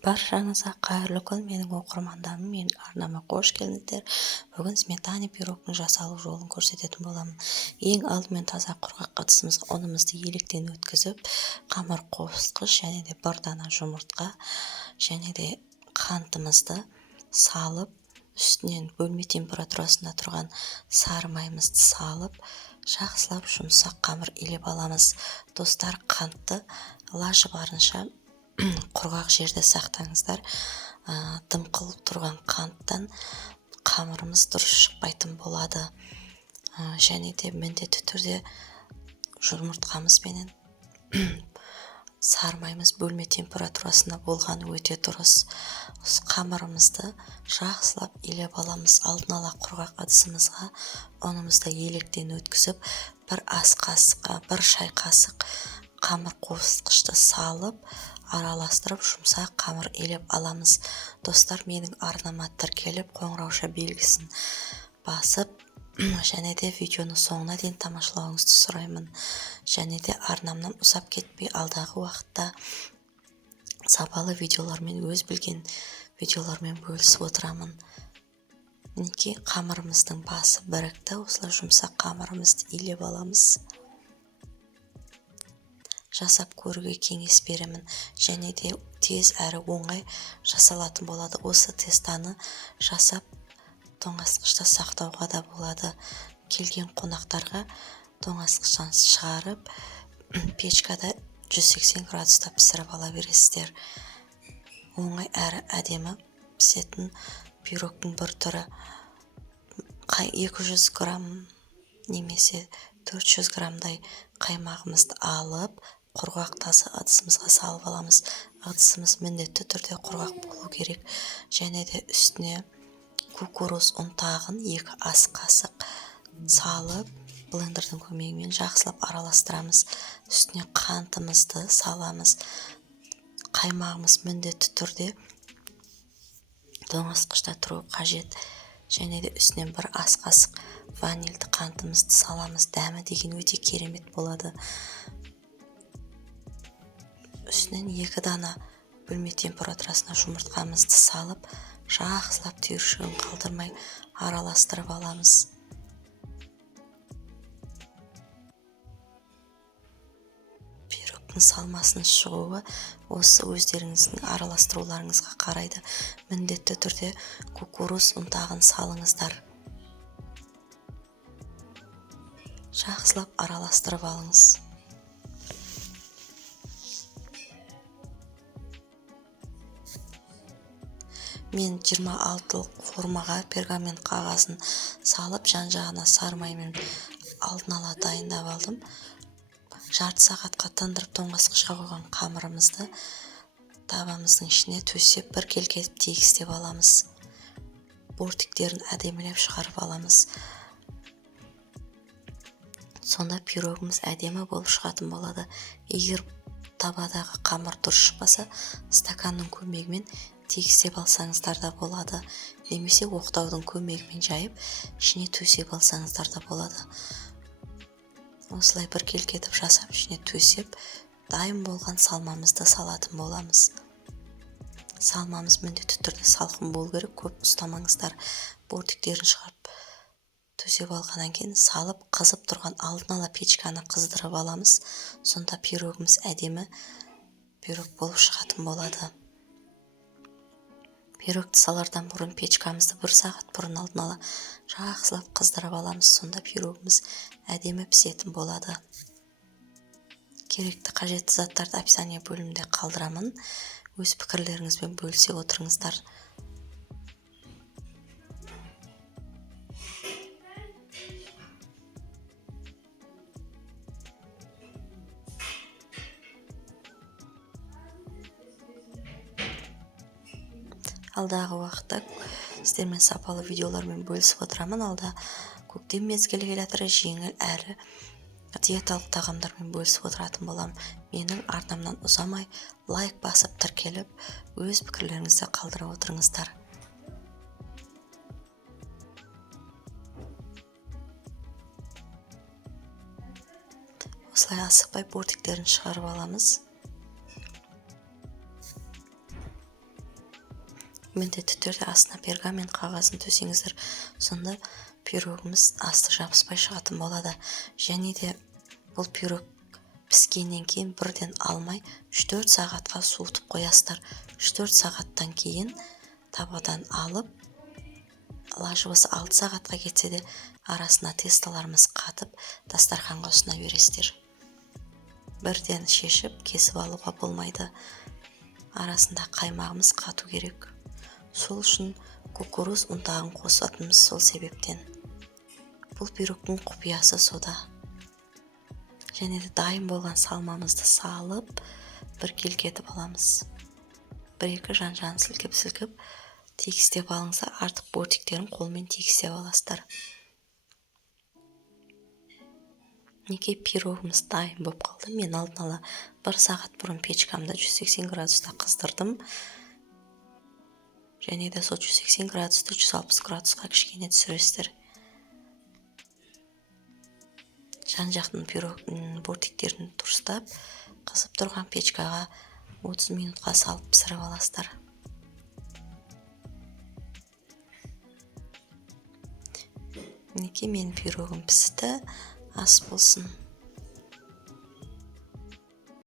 Баршаңызға қайырлы күн, менің оқырмандарым, менің арнама қош келдіңіздер. Бүгін сметана пирогтың жасалу жолын көрсететін боламын. Ең алдымен таза құрғақ ыдысымызға ұнымызды електен өткізіп, қамыр қосқыш және де бір дана жұмыртқа және де қантымызды салып, үстінен бөлме температурасында тұрған сары майымызды салып, жақсылап жұмсақ қамыр илеп аламыз. Достар, қантты лажы барынша құрғақ жерде сақтаңыздар. Дымқыл тұрған қанттан қамырымыз дұрыс шықпайтын болады. Және де міндетті түрде жұмыртқамыз бенен сары майымыз бөлме температурасында болғаны өте дұрыс. Қамырымызды жақсылап илеп аламыз. Алдын ала құрғақ ыдысымызға ұнымызды електен өткізіп, бір ас қасыққа, бір шай қасық қамыр қосқышты салып, араластырып, жұмсақ қамыр илеп аламыз. Достар, менің арнама тіркеліп, қоңырауша белгісін басып, және де видеоны соңына дейін тамашалауыңызды сұраймын. Және де арнамнан ұзап кетпей, алдағы уақытта сапалы видеолармен, өз білген видеолармен бөлісіп отырамын. Мінекей, қамырымыздың басы бірікті. Осылай жұмсақ қамырымызды илеп аламыз. Жасап көруге кеңес беремін, және де тез әрі оңай жасалатын болады. Осы тестаны жасап тоңазытқышта сақтауға да болады. Келген қонақтарға тоңазытқыштан шығарып, печкада 180 градуста пісіріп ала бересіздер. Оңай әрі әдемі пісетін пирогтың бір түрі. 200 грамм немесе 400 граммдай қаймағымызды алып, құрғақ таза ыдысымызға салып аламыз. Ыдысымыз міндетті түрде құрғақ болу керек. Және де үстіне кукуруз ұнтағын 2 ас қасық салып, блендердің көмегімен жақсылап араластырамыз. Үстіне қантымызды саламыз. Қаймағымыз міндетті түрде тоңазытқышта тұру қажет. Және де үстінен 1 ас қасық ванильді қантымызды саламыз. Дәмі деген өте керемет болады. Үстінен 2 дана бөлме температурасына жұмыртқамызды салып, жақсылап түйіршігін қалдырмай араластырып аламыз. Пирогтың салмасының шығуы осы өздеріңіздің араластыруларыңызға қарайды. Міндетті түрде кукуруз ұнтағын салыңыздар. Жақсылап араластырып алыңыз. Мен 26-лық формаға пергамент қағазын салып, жан-жағына сары маймен алдын ала дайындап алдым. Жарты сағатқа тындырып тоңазытқышқа қойған қамырымызды табамыздың ішіне төсеп, бір келкетіп тегістеп аламыз. Бортиктерін әдемілеп шығарып аламыз. Сонда пирогымыз әдемі болып шығатын болады. Егер табадағы қамыр дұрыс шықпаса, стаканның көмегімен тегістеп алсаңыздар да болады. Немесе оқтаудың көмегімен жайып, ішіне төсеп алсаңыздар да болады. Осылай бір келкетіп жасап, ішіне төсеп, дайын болған салмамызды салатын боламыз. Салмамыз міндетті түрде салқын болу керек, көп ұстамаңыздар. Бортиктерін шығарып төсеп алғаннан кейін салып, қызып тұрған алдын ала печканы қыздырып аламыз. Сонда пирогымыз әдемі пирог болып шығатын болады. Пирогты салардан бұрын печкамызды 1 сағат бұрын алдын ала жақсылап қыздырып аламыз. Сонда пирогымыз әдемі пісетін болады. Керекті қажетті заттарды описание бөлімінде қалдырамын. Өз пікірлеріңізбен бөлісе отырыңыздар. Алдағы уақытта сіздермен сапалы видеолармен бөлісіп отырамын. Алда көктем мезгілі келе жатыр, жеңіл әрі диеталық тағамдармен бөлісіп отыратын болам. Менің арнамнан ұзамай лайк басып тіркеліп, өз пікірлеріңізді қалдырып отырыңыздар. Осылай асықпай бортиктерін шығарып аламыз. міндетті түрде астына пергамент қағазын төсеңіздер, сонда пирогымыз асты жабыспай шығатын болады. Және де бұл пирог піскеннен кейін бірден алмай 3-4 сағатқа суытып қоясыздар. 3-4 сағаттан кейін табадан алып, лажыбысы 6 сағатқа кетсе де арасына тесталарымыз қатып дастарханға ұсына бересіздер. Бірден шешіп кесіп алуға болмайды. Арасында қаймағымыз қату керек. Сол үшін кукуруз ұнтағын қосатынымыз сол себептен. Бұл пирогтың құпиясы сода. Және де дайын болған салмамызды салып, бір келкетіп аламыз. 1-2 жан-жағын сілкіп тегістеп алыңыздар. Артық бортиктерін қолмен тегістеп аласыздар. Неке пирогымыз дайын болып қалды. Мен алдын ала 1 сағат бұрын печкамда 180 градуста қыздырдым. Және де сол 180 градусты 160 градусқа кішкене түсіресіздер. Жан-жақтың бортиктерін дұрыстап, қызып тұрған печкаға 30 минутқа салып пісіріп аласыздар. Неке мен пирогым пісті, ас болсын.